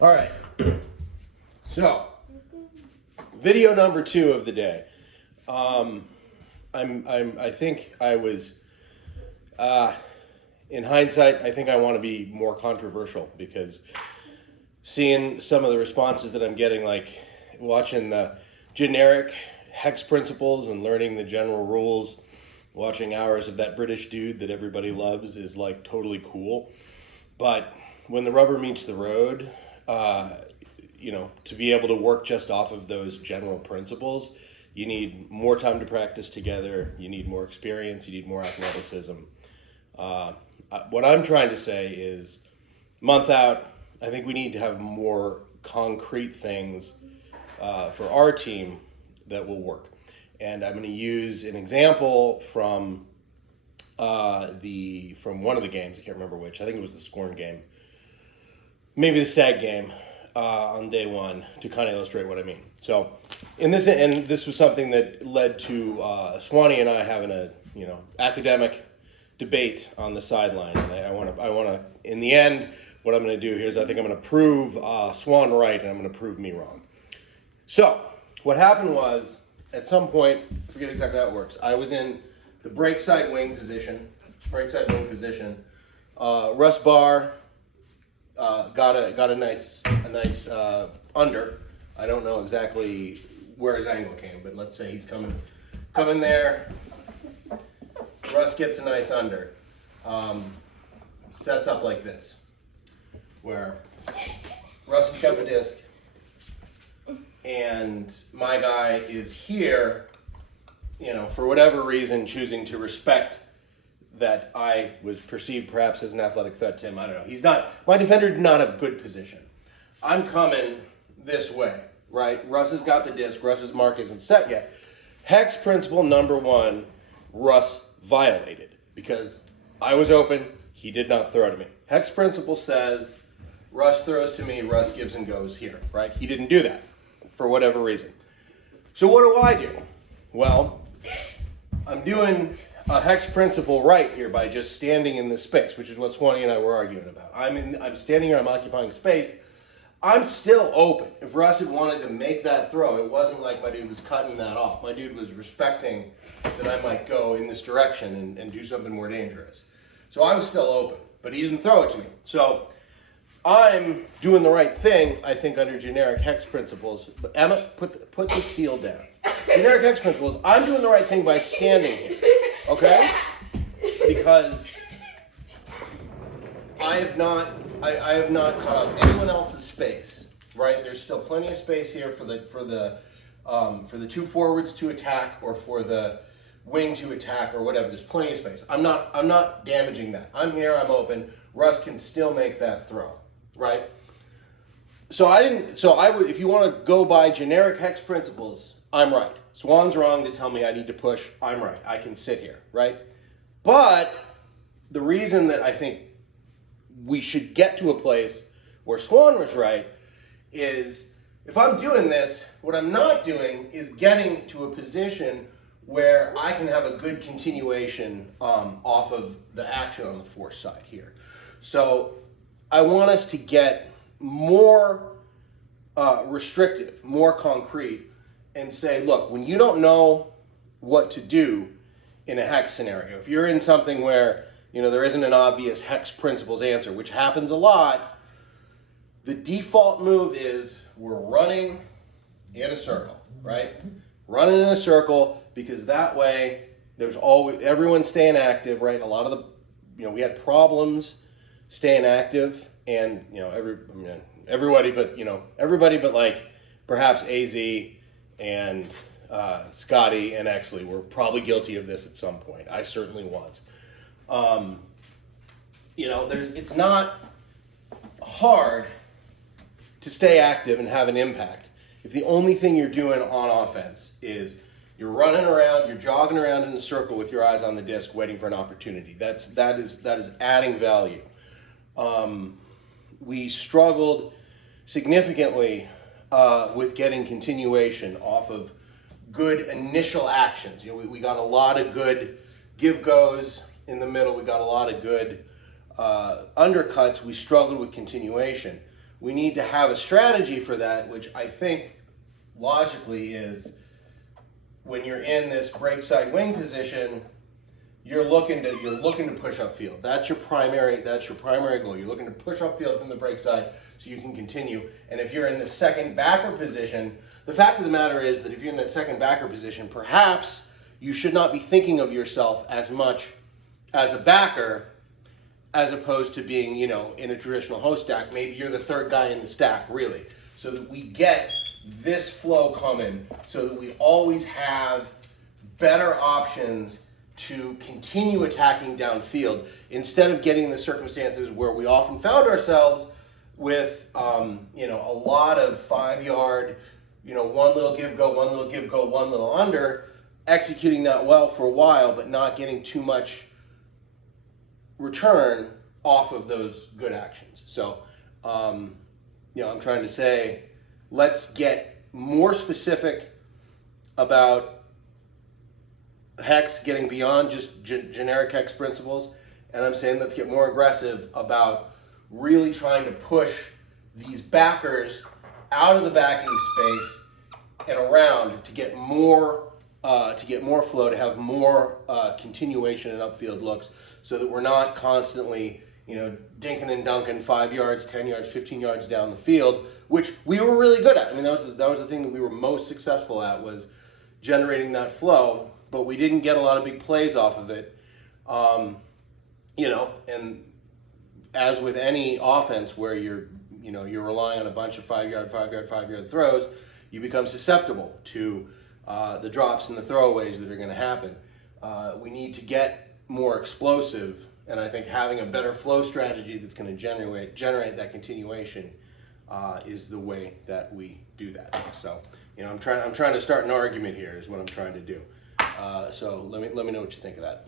All right. So, video number 2 of the day. I think I was, in hindsight, I think I want to be more controversial because seeing some of the responses that I'm getting, like watching the generic hex principles and learning the general rules, watching hours of that British dude that everybody loves is like totally cool. But when the rubber meets the road, to be able to work just off of those general principles, you need more time to practice together. You need more experience. You need more athleticism. What I'm trying to say is, month out, I think we need to have more concrete things for our team that will work. And I'm going to use an example from one of the games. I can't remember which. I think it was the Scorn game. Maybe the Stag game on day 1 to kind of illustrate what I mean. So, this was something that led to Swanee and I having a academic debate on the sideline. And I want to. In the end, what I'm going to do here is I think I'm going to prove Swan right, and I'm going to prove me wrong. So, what happened was, at some point, I forget exactly how it works. I was in the break side wing position. Russ Barr got a nice under. I don't know exactly where his angle came, but let's say he's coming there. Russ gets a nice under. Sets up like this, where Russ has got the disc, and my guy is here, for whatever reason, choosing to respect that I was perceived perhaps as an athletic threat to him. I don't know. He's not. My defender did not have good position. I'm coming this way, right? Russ has got the disc. Russ's mark isn't set yet. Hex principle number 1, Russ violated because I was open. He did not throw to me. Hex principle says Russ throws to me. Russ gives and goes here, right? He didn't do that for whatever reason. So what do I do? Well, I'm doing a hex principle right here by just standing in this space, which is what Swanee and I were arguing about. I'm standing here, I'm occupying space. I'm still open. If Russ had wanted to make that throw, it wasn't like my dude was cutting that off. My dude was respecting that I might go in this direction and do something more dangerous. So I was still open, but he didn't throw it to me. So I'm doing the right thing, I think, under generic hex principles. But Emma, put the seal down. Generic hex principles, I'm doing the right thing by standing here. Okay? Because I have not cut off anyone else's space, right? There's still plenty of space here for the 2 forwards to attack or for the wing to attack or whatever. There's plenty of space. I'm not damaging that. I'm here, I'm open. Russ can still make that throw, right? If you want to go by generic hex principles, I'm right. Swan's wrong to tell me I need to push. I'm right. I can sit here, right? But the reason that I think we should get to a place where Swan was right is if I'm doing this, what I'm not doing is getting to a position where I can have a good continuation off of the action on the force side here. So I want us to get more restrictive, more concrete, and say, look, when you don't know what to do in a hex scenario, if you're in something where there isn't an obvious hex principles answer, which happens a lot, the default move is we're running in a circle, right? Running in a circle, because that way there's always everyone's staying active, right? A lot of we had problems staying active, and everybody but like perhaps AZ and Scotty and Exley were probably guilty of this at some point. I certainly was. It's not hard to stay active and have an impact if the only thing you're doing on offense is you're running around, you're jogging around in a circle with your eyes on the disc, waiting for an opportunity. That is adding value. We struggled significantly with getting continuation off of good initial actions. We got a lot of good give goes in the middle. We got a lot of good undercuts. We struggled with continuation. we need to have a strategy for that, which I think logically is when you're in this break side wing position, you're looking to push upfield. That's your primary goal. You're looking to push upfield from the break side so you can continue. And if you're in the second backer position, the fact of the matter is that if you're in that second backer position, perhaps you should not be thinking of yourself as much as a backer as opposed to being, you know, in a traditional host stack. Maybe you're the third guy in the stack, really, so that we get this flow coming, so that we always have better options to continue attacking downfield instead of getting the circumstances where we often found ourselves with, you know, a lot of 5 yard, you know, one little give go, one little give go, one little under, executing that well for a while, but not getting too much return off of those good actions. So, you know, I'm trying to say, let's get more specific about hex, getting beyond just generic hex principles, and I'm saying let's get more aggressive about really trying to push these backers out of the backing space and around to get more flow, to have more continuation and upfield looks, so that we're not constantly, you know, dinking and dunking 5 yards, 10 yards, 15 yards down the field, which we were really good at. I mean, that was the thing that we were most successful at, was generating that flow, but we didn't get a lot of big plays off of it. You know, and as with any offense where you're relying on a bunch of 5 yard throws, you become susceptible to the drops and the throwaways that are going to happen. We need to get more explosive, and I think having a better flow strategy that's going to generate that continuation is the way that we do that. So, you know, I'm trying to start an argument here, is what I'm trying to do. So let me know what you think of that.